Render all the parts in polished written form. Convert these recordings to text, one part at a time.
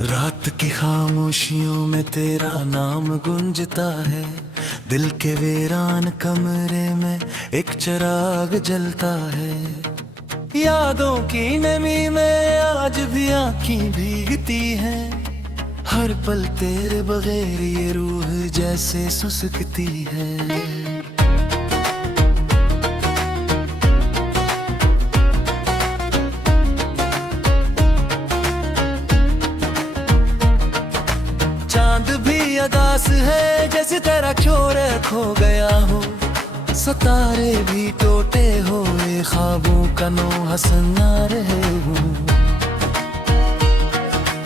रात की खामोशियों में तेरा नाम गूंजता है। दिल के वीरान कमरे में एक चिराग जलता है। यादों की नमी में आज भी आँखें भीगती हैं। हर पल तेरे बगैर ये रूह जैसे सुसकती है। चांद भी अदास है जैसे तेरा चोर खो गया हो। सितारे भी टूटे हुए ख्वाबों का नोहा सुना रहे हूँ।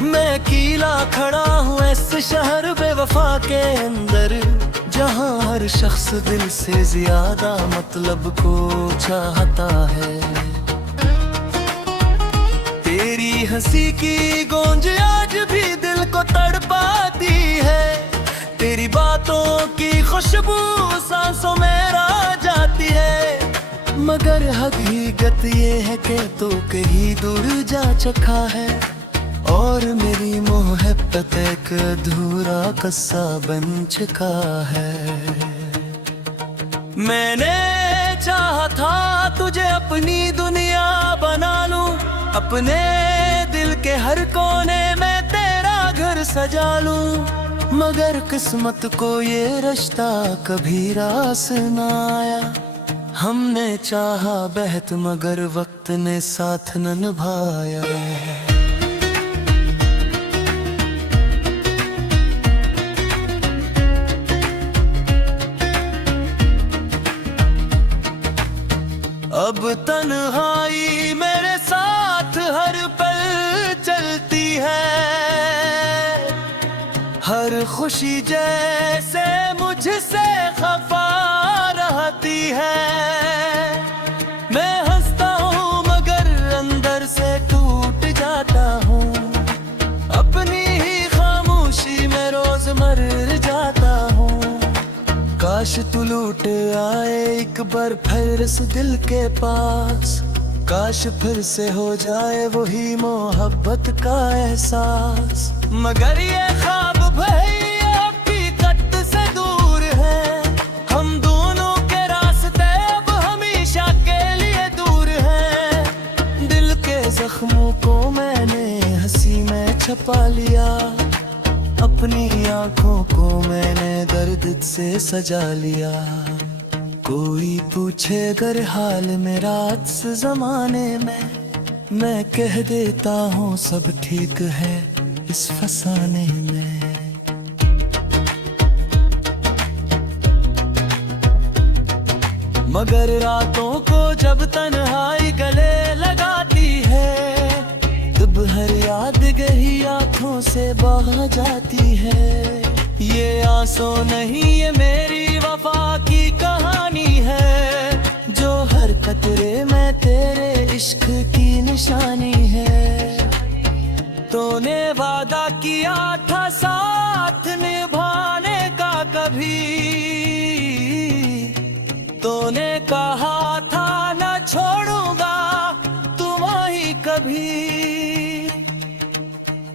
मैं अकेला खड़ा हूँ इस शहर बेवफा के अंदर, जहाँ हर शख्स दिल से ज्यादा मतलब को चाहता है। तेरी हंसी की गूंज आज भी दिल को तड़पाती है। तेरी बातों की खुशबू सांसों में रह जाती है। मगर हकीकत ये है कि तू कहीं दूर जा चुका है और मेरी मोहब्बत एक अधूरा किस्सा बन चुका है। मैंने चाहा था तुझे अपनी दुनिया बना लूं, अपने दिल के हर कोने में तेरा घर सजा लूं। मगर किस्मत को ये रिश्ता कभी रास न आया। हमने चाहा बेहद मगर वक्त ने साथ न निभाया। अब तन्हाई मेरे साथ हर पल चलती है। हर खुशी जैसे मुझसे खफा रहती है। मैं हंसता हूँ मगर अंदर से टूट जाता हूँ। अपनी ही खामोशी में रोज मर जाता हूँ। काश तू लौट आए एक बार फिर इस दिल के पास। काश फिर से हो जाए वही मोहब्बत का एहसास। मगर ये ख्वाब भाई हकीकत से दूर है। हम दोनों के रास्ते अब हमेशा के लिए दूर हैं। दिल के जख्मों को मैंने हंसी में छुपा लिया। अपनी आंखों को मैंने दर्द से सजा लिया। कोई पूछे अगर हाल मेरा इस जमाने में, मैं कह देता हूँ सब ठीक है इस फसाने में। मगर रातों को जब तन्हाई गले लगाती है, तब हर याद गही आंखों से बह जाती है। ये आंसू नहीं ये मेरी वफा की कहानी है, जो हर कतरे में तेरे इश्क की निशानी है। तूने वादा किया था साथ निभाने का कभी, तूने कहा था न छोड़ूंगा तुम्हें कभी।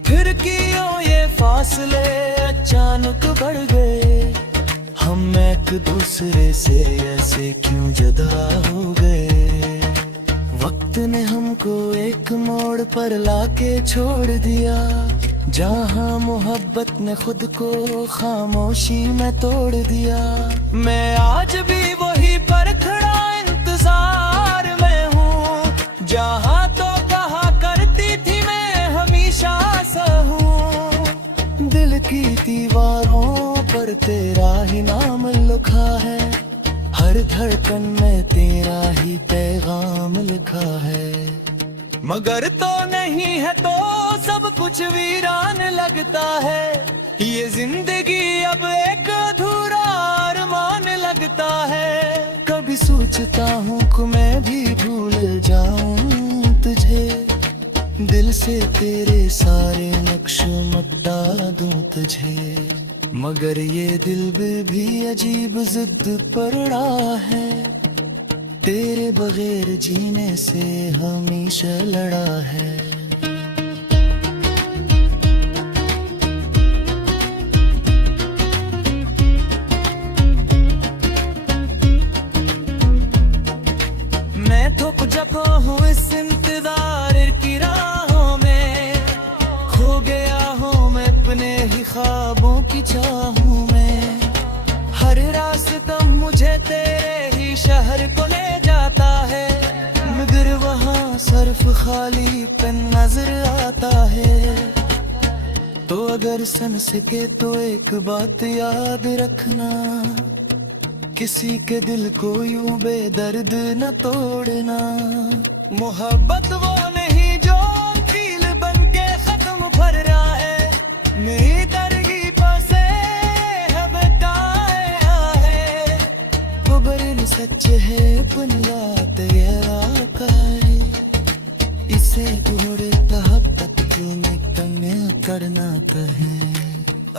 फिर क्यों ये फासले अचानक बढ़ गए। हम एक दूसरे से ऐसे क्यों जुदा हो गए। वक्त ने हमको एक मोड़ पर लाके छोड़ दिया, जहाँ मोहब्बत ने खुद को खामोशी में तोड़ दिया। मैं आज भी वही पर खड़ा इंतजार में हूँ, जहाँ तो कहा करती थी मैं हमेशा सहूँ। दिल की दीवारों पर तेरा ही नाम लिखा है, हर धड़कन में तेरा ही पैगाम लिखा है। मगर तो नहीं है तो सब कुछ वीरान लगता है। ये जिंदगी अब एक अधूरा अरमान लगता है। कभी सोचता हूँ कि मैं भी भूल जाऊं तुझे, दिल से तेरे सारे नक्श मिटा दूं तुझे। मगर ये दिल भी अजीब जिद पर अड़ा है, तेरे बगैर जीने से हमेशा लड़ा है। सिर्फ खाली पेन नजर आता है। तो अगर सन सके तो एक बात याद रखना, किसी के दिल को यूं बेदर्द न तोड़ना। मोहब्बत वो नहीं जो कील बन के खत्म भर रहा है, मेरी तरकीब से है बताया है। वो बरन सच है पुनला तेरा काई, इसे घोड़े तहब्बत में करना कहे।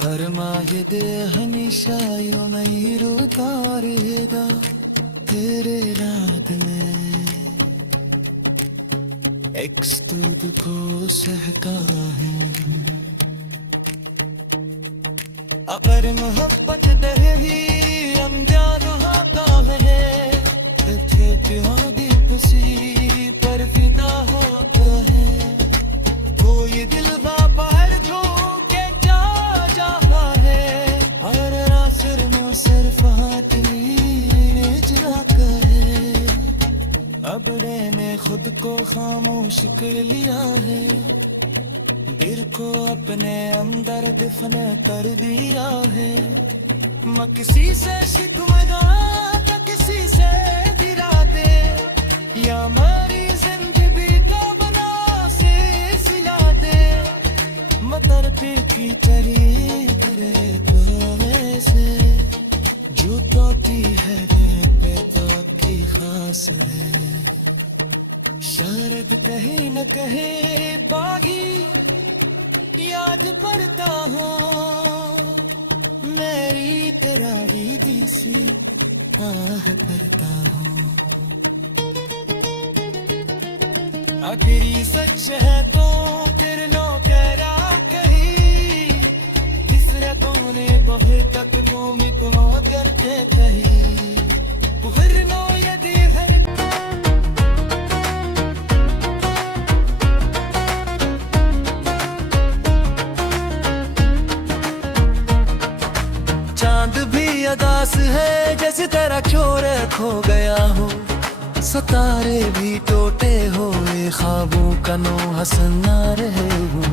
अरमाए दे हमेशा यूं नहीं उतारेगा तेरे रात में। एक्स तुझको सहता है, अगर मोहब्बत दे ही अमजाद होता है, तुझे क्यों दीप सी पर फिदा होता है। कोई दिल का पहर जो के जा रहा है, और आसर में सिर्फ हाथ नीचे कहे। अबड़े ने खुद को खामोश कर लिया है, दिल को अपने अंदर दफन कर दिया है। मैं किसी से शिकवा तो किसी से गिरा दे, या हमारी जिंदगी को बना से सिला दे। मतर पे की तरी तेरे कोने से जो टूटी है बेटा की खास है। शायद कहीं न कहीं बागी याद पड़ता हो, मेरी तेरा दी सी आह करता हूँ। आखिरी सच है तो फिर नो करा कहीं, तीसरा कोने बहुत तक घूमी तुम करते कहीं। फिर नो यदि है चांद भी अदास है जैसे तेरा चोर खो गया हो, सितारे भी टूटे हुए ख्वाबों का नो हंसना रहे हूँ।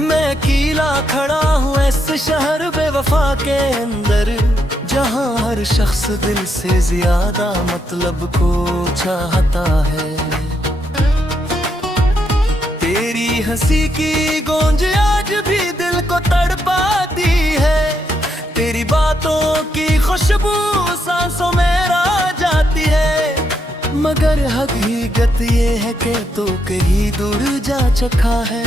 मैं अकेला खड़ा हूँ इस शहर बेवफा के अंदर, जहाँ हर शख्स दिल से ज्यादा मतलब को चाहता है। तेरी हंसी की गूंज आज भी दिल को तड़पाती है, तेरी बातों की खुशबू सांसों में रह जाती है। मगर हकीकत ये है कि तू कहीं दूर जा चुका है,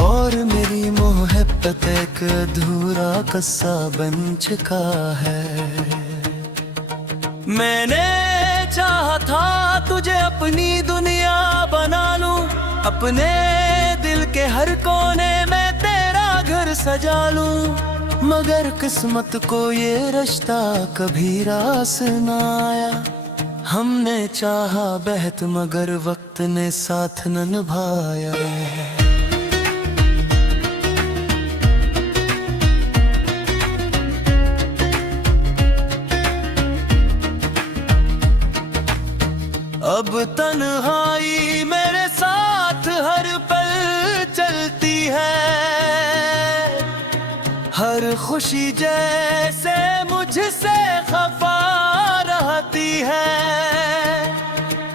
और मेरी मोहब्बत एक अधूरा किस्सा बन चुका है। मैंने चाहा था तुझे अपनी दुनिया बना लूं, अपने दिल के हर कोने में तेरा घर सजा लूं। मगर किस्मत को ये रिश्ता कभी रास न आया, हमने चाहा बहत मगर वक्त ने साथ न निभाया। अब तन्हाई मेरे साथ हर पल चलती है, हर खुशी जैसे मुझसे खफा रहती है।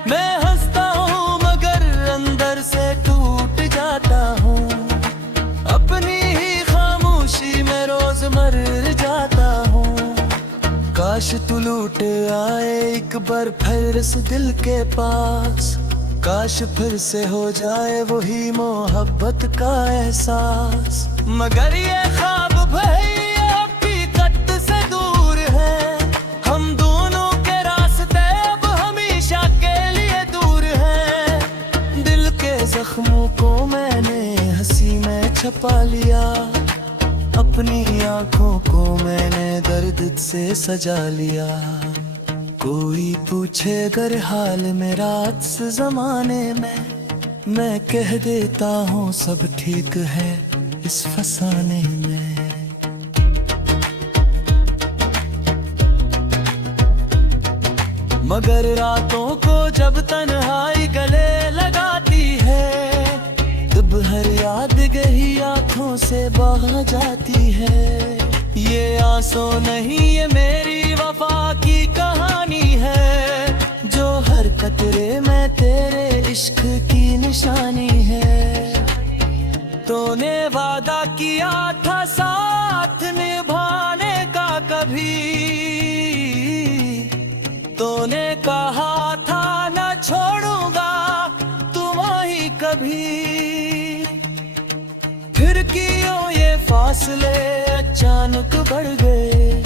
मैं हंसता हूँ मगर अंदर से टूट जाता हूँ, अपनी ही खामोशी में रोज मर जाता हूँ। काश तू लौट आए एक बार फिर से दिल के पास, काश फिर से हो जाए वही मोहब्बत का एहसास। मगर ये ख्वाब भैया हकीकत से दूर है, हम दोनों के रास्ते अब हमेशा के लिए दूर हैं। दिल के जख्मों को मैंने हंसी में छुपा लिया, अपनी आंखों को मैंने दर्द से सजा लिया। कोई पूछे अगर हाल मेरा इस जमाने में, मैं कह देता हूँ सब ठीक है इस फसाने में। मगर रातों को जब तन्हाई गले लगाती है, तब हर याद गही आंखों से बह जाती है। ये आंसू नहीं ये मेरी वफा की कहानी है, जो हर कतरे में तेरे इश्क की निशानी है। तूने वादा किया था साथ निभाने का कभी, तूने कहा था न छोड़ूंगा तुम्हें कभी। फिर क्यों ये फासले अचानक बढ़ गए,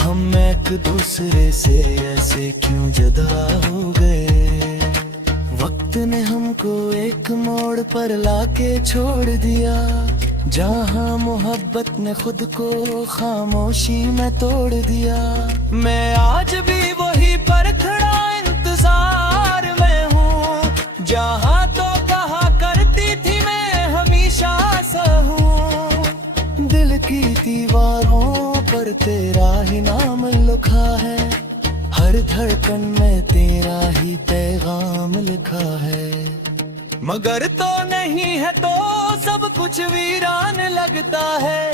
हम एक दूसरे से ऐसे क्यों जुदा हो गए। वक्त ने हमको एक मोड़ पर लाके छोड़ दिया, जहाँ मोहब्बत ने खुद को खामोशी में तोड़ दिया। मैं आज भी वही पर खड़ा इंतजार में हूँ, जहाँ तो कहा करती थी मैं हमेशा सहूँ। दिल की दीवारों पर तेरा ही नाम लिखा है, हर धड़कन में तेरा ही पैगाम लिखा है। मगर तो नहीं है तो सब कुछ वीरान लगता है,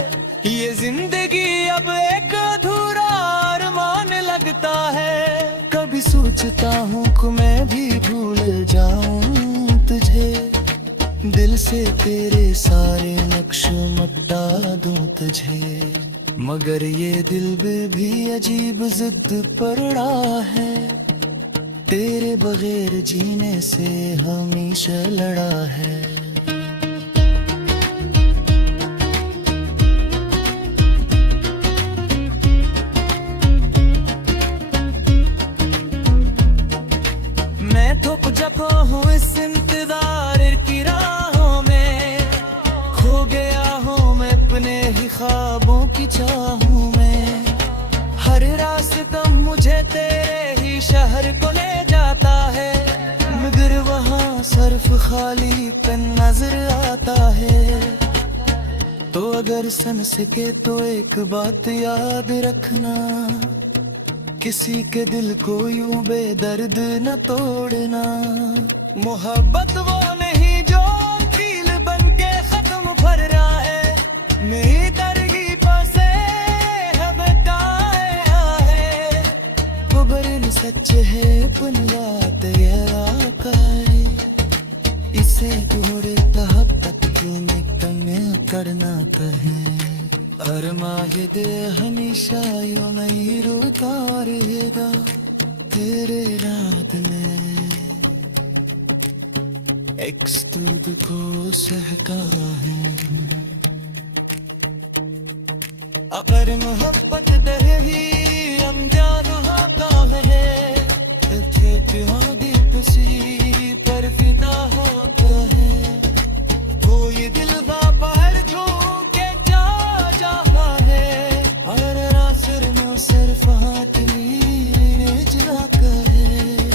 ये जिंदगी अब एक अधूरा अरमान लगता है। कभी सोचता हूँ कि मैं भी भूल जाऊं तुझे, दिल से तेरे सारे नक्श मिटा दूं तुझे। मगर ये दिल भी अजीब जिद पर अड़ा है, तेरे बगैर जीने से हमेशा लड़ा है। मैं थक जपा हूँ इस इंतजार की राहों में, खो गया हूँ मैं अपने ही ख्वाबों की चाहों में। हर रास्ता मुझे तेरे ही शहर को ले जाता है, मगर वहाँ सिर्फ खाली पन नजर आता है। तो अगर सन सके तो एक बात याद रखना, किसी के दिल को यूं बेदर्द न तोड़ना। मोहब्बत वो नहीं जो कील बन के खत्म भर रहा है, मेरी तरकीब से हमें आया है। खबर सच है पुनवात है, इसे दूरे तहब्बत की निकम करना कहे। अरमाहिद हमेशा यूं नहीं रोता रहेगा, तेरे रात में एक स्तूप को सहका है। अगर मोहब्बत दही हम जानो का है, दीप सी पर फिदा होता है। कोई दिल पर जो के जा जहा है, और रासर में सिर्फ हाथ नीचला का है।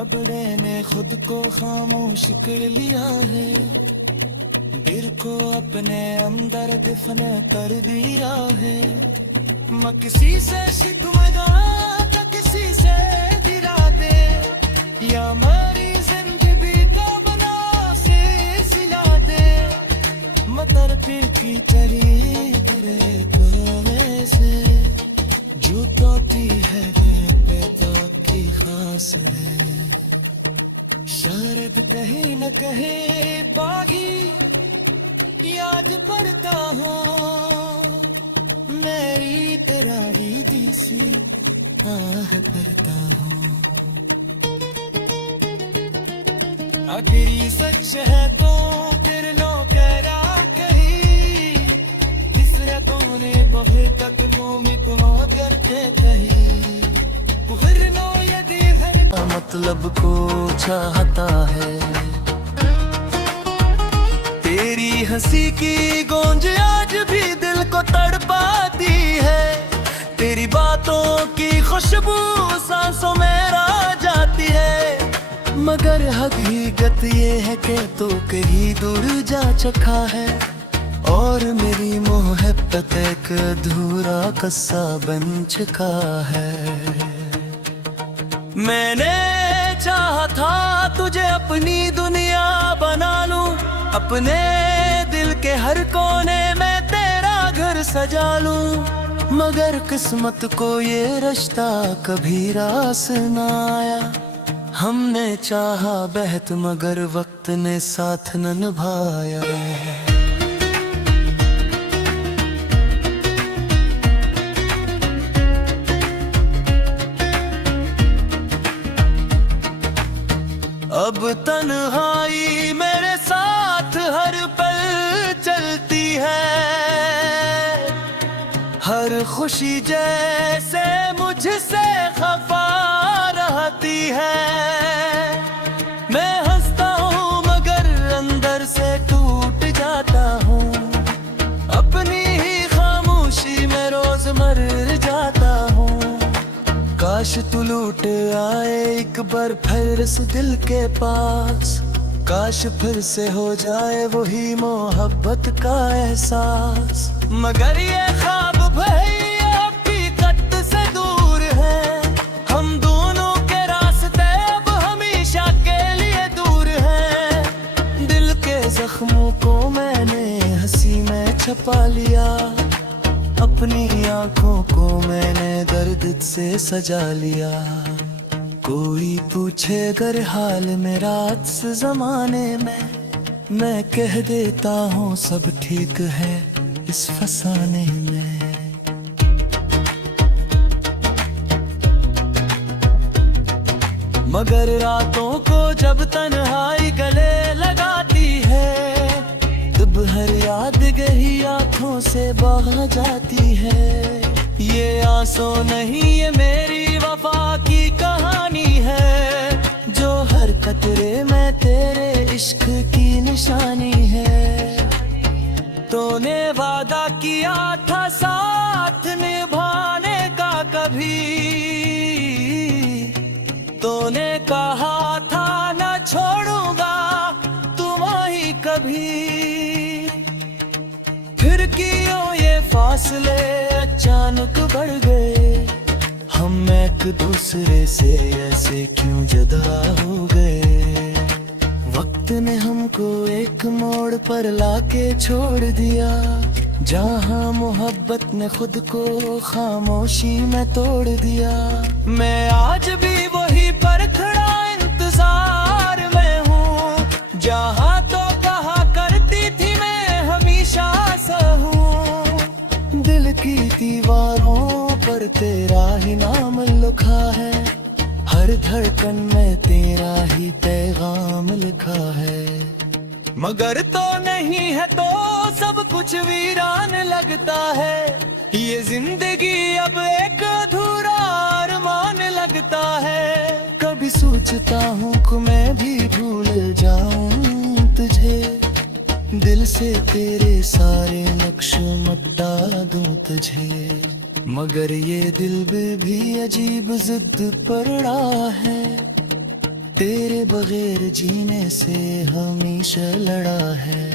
अब मैंने खुद को खामोश कर लिया है, दिल को अपने अंदर दफन कर दिया है। मैं किसी से शिकवा तो किसी से दिला दे, या मेरी जिंदगी का बना से सिला दे। मतर पे की तरी करे कोने से, जो टूटी है बेटा की खास है। शायद कहीं न कहीं बागी याद पड़ता हो, मेरी तेरा ही दिसी आह करता हूँ। आखिरी सच है तो फिर लो करा कहीं, तीसरा कोने बहुत तक भूमि को करते कहीं। फिर नो यदि हर मतलब को चाहता है, तेरी हंसी की गूंज आज भी दिल को तड़पाती है। तेरी बातों की खुशबू सांसों में आ जाती है। मगर हकीकत ये है कि तू कहीं दूर जा चुका है, और मेरी मोहब्बत एक अधूरा किस्सा बन चुका है। मैंने चाहा था तुझे अपनी दुनिया बना लूं, अपने दिल के हर कोने में तेरा घर सजा लूं, मगर किस्मत को ये रिश्ता कभी रास न आया। हमने चाहा बेहद मगर वक्त ने साथ न निभाया। अब तन्हाई मेरे साथ हर पल चलती है, हर खुशी जैसे मुझसे खफा रहती है। मैं हंसता हूँ मगर अंदर से टूट जाता हूँ, अपनी ही खामोशी में रोज मर जाता हूँ। काश तू लौट आए एक बार फिर से दिल के पास, काश फिर से हो जाए वही मोहब्बत का एहसास। मगर ये ख्वाब भैया हकीकत से दूर है, हम दोनों के रास्ते अब हमेशा के लिए दूर हैं। दिल के जख्मों को मैंने हंसी में छुपा लिया, अपनी आंखों को मैंने दर्द से सजा लिया। कोई पूछे अगर हाल मेरा इस जमाने में, मैं कह देता हूँ सब ठीक है इस फसाने में। मगर रातों को जब तन्हाई गले लगाती है, तब हर याद गही आंखों से बह जाती है। ये आंसू नहीं ये मेरी वफा की कहानी है, जो हर कतरे में तेरे इश्क की निशानी है। तूने वादा किया था साथ निभाने का कभी, तूने कहा था न छोड़ूंगा तुम्हें कभी। फिर क्यों ये फासले अचानक बढ़ गए, हम एक दूसरे से ऐसे क्यों जुदा हो गए। वक्त ने हमको एक मोड़ पर लाके छोड़ दिया, जहाँ मोहब्बत ने खुद को खामोशी में तोड़ दिया। मैं आज भी वही पर खड़ा इंतजार में हूँ, जहाँ तो कहा करती थी मैं हमेशा सहूँ। दिल की दीवारों पर तेरा ही नाम लिखा है, हर धड़कन में तेरा ही पैगाम लिखा है। मगर तो नहीं है तो सब कुछ वीरान लगता है, ये जिंदगी अब एक अधूरा अरमान लगता है। कभी सोचता हूँ कि मैं भी भूल जाऊं तुझे, दिल से तेरे सारे नक्श मिटा दूं तुझे। मगर ये दिल भी अजीब जिद पर अड़ा है, तेरे बगैर जीने से हमेशा लड़ा है।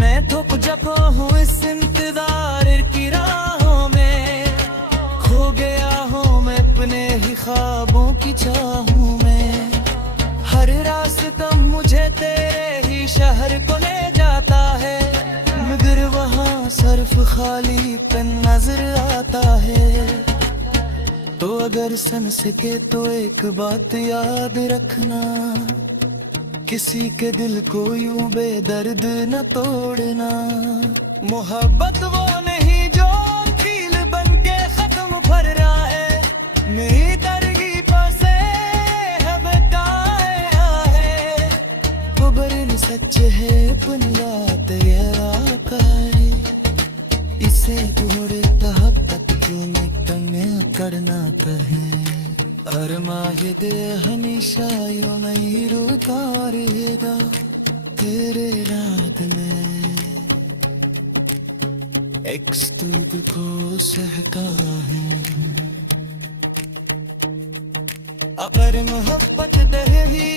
मैं थक चुका हूँ इस इंतजार की राहों में, खो गया हूँ मैं अपने ही ख्वाबों की चाहूं में। हर रास्ता मुझे तेरे ही शहर को ले जाता है, मगर वहाँ सिर्फ खाली पन नजर आता है। तो अगर सन सके तो एक बात याद रखना, किसी के दिल को यूं बेदर्द न तोड़ना। मोहब्बत वो नहीं जो फील बन के खत्म फर रहा है, मेरी तरकीब से है बताया है। खबर सच है पन्ना तेरा करे, इसे थोड़े तक निकलने करना कहे। अरमाहिदे हमेशा यूं नहीं रोता रहेगा तेरे रात में, एक्स तुझको सहता है। अगर मोहब्बत दे ही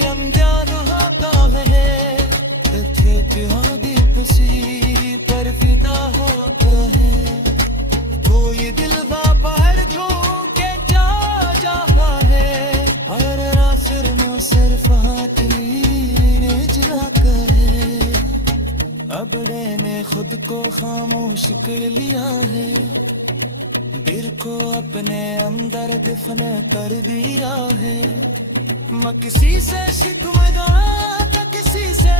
हम जान होता है, हो दीप सी पर फिदा होता है कोई दिल बाहर को के जा जाता है और सिर्फ सिर्फ हाथ नीने जलाता है अब मैंने खुद को खामोश कर लिया है दिल को अपने अंदर दफन कर दिया है मैं किसी से शिकवा तो किसी से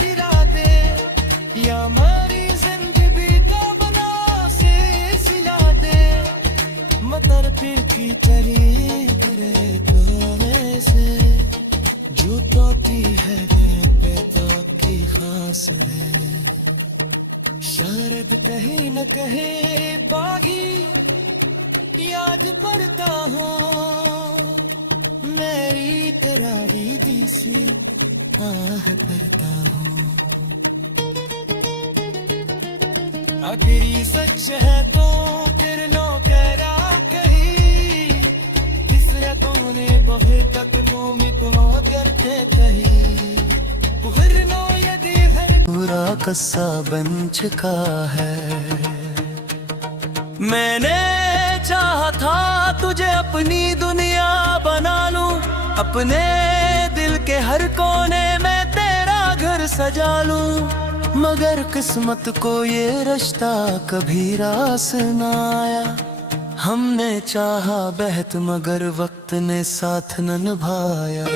दिला दे या मेरी जिंदगी का बना से सिला दे मतर फिर की तरीके से जो तोती है बेता की खास है शायद कहीं न कहीं बागी याद पड़ता हूँ मेरी तेरी दिसी आह करता हूँ आखिरी सच है तो फिर नो कह रहा कहीं इसलिए तुमने बहुत तक मोमित हो करते कहीं फिर नो यदि है पूरा कस्सा बन चुका है मैंने चाहा था तुझे अपनी दुनिया बना लूं अपने दिल के हर कोने में तेरा घर सजा लूं मगर किस्मत को ये रिश्ता कभी रास न आया हमने चाहा बेहद मगर वक्त ने साथ न निभाया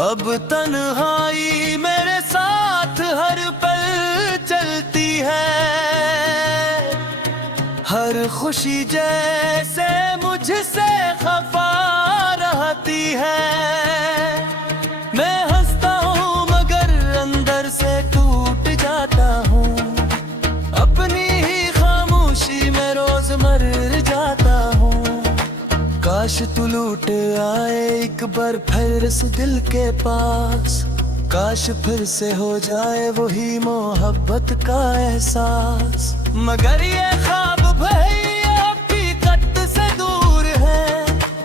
अब तन्हाई मेरे साथ हर पल चलती है हर खुशी जैसे मुझसे खफा रहती है मैं हंसता हूँ मगर अंदर से टूट जाता हूँ अपनी ही खामोशी में रोज मर जाता हूँ काश तू लौट आए एक बार फिर इस दिल के पास काश फिर से हो जाए वही मोहब्बत का एहसास मगर ये ख्वाब भैया हकीकत से दूर है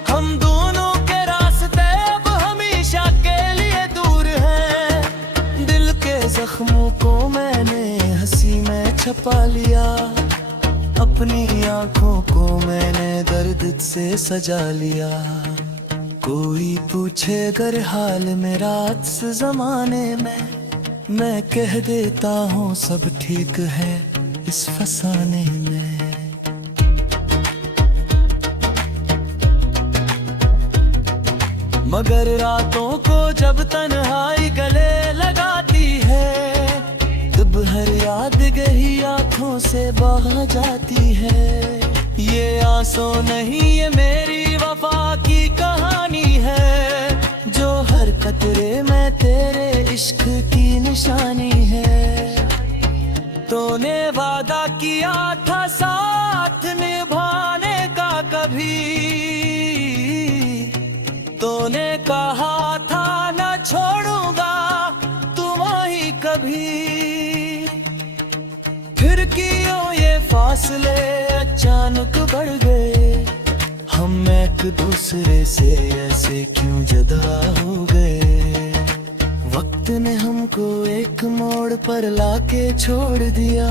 हम दोनों के रास्ते अब हमेशा के लिए दूर हैं दिल के जख्मों को मैंने हंसी में छुपा लिया अपनी आंखों को मैंने दर्द से सजा लिया कोई पूछे अगर हाल मेरा इस जमाने में मैं कह देता हूँ सब ठीक है इस फसाने में मगर रातों को जब तन्हाई गले लगाती है तब हर याद गई आंखों से बह जाती है ये आंसू नहीं ये मेरी वफा की कहानी है जो हर कतरे में तेरे इश्क की निशानी है तूने वादा किया था साथ निभाने का कभी तूने कहा था न छोड़ूंगा तुम्हें कभी फिर क्यों ये फासले अचानक बढ़ गए हम एक दूसरे से ऐसे क्यों जुदा हो गए वक्त ने हमको एक मोड़ पर लाके छोड़ दिया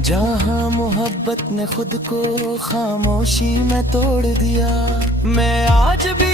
जहाँ मोहब्बत ने खुद को खामोशी में तोड़ दिया मैं आज भी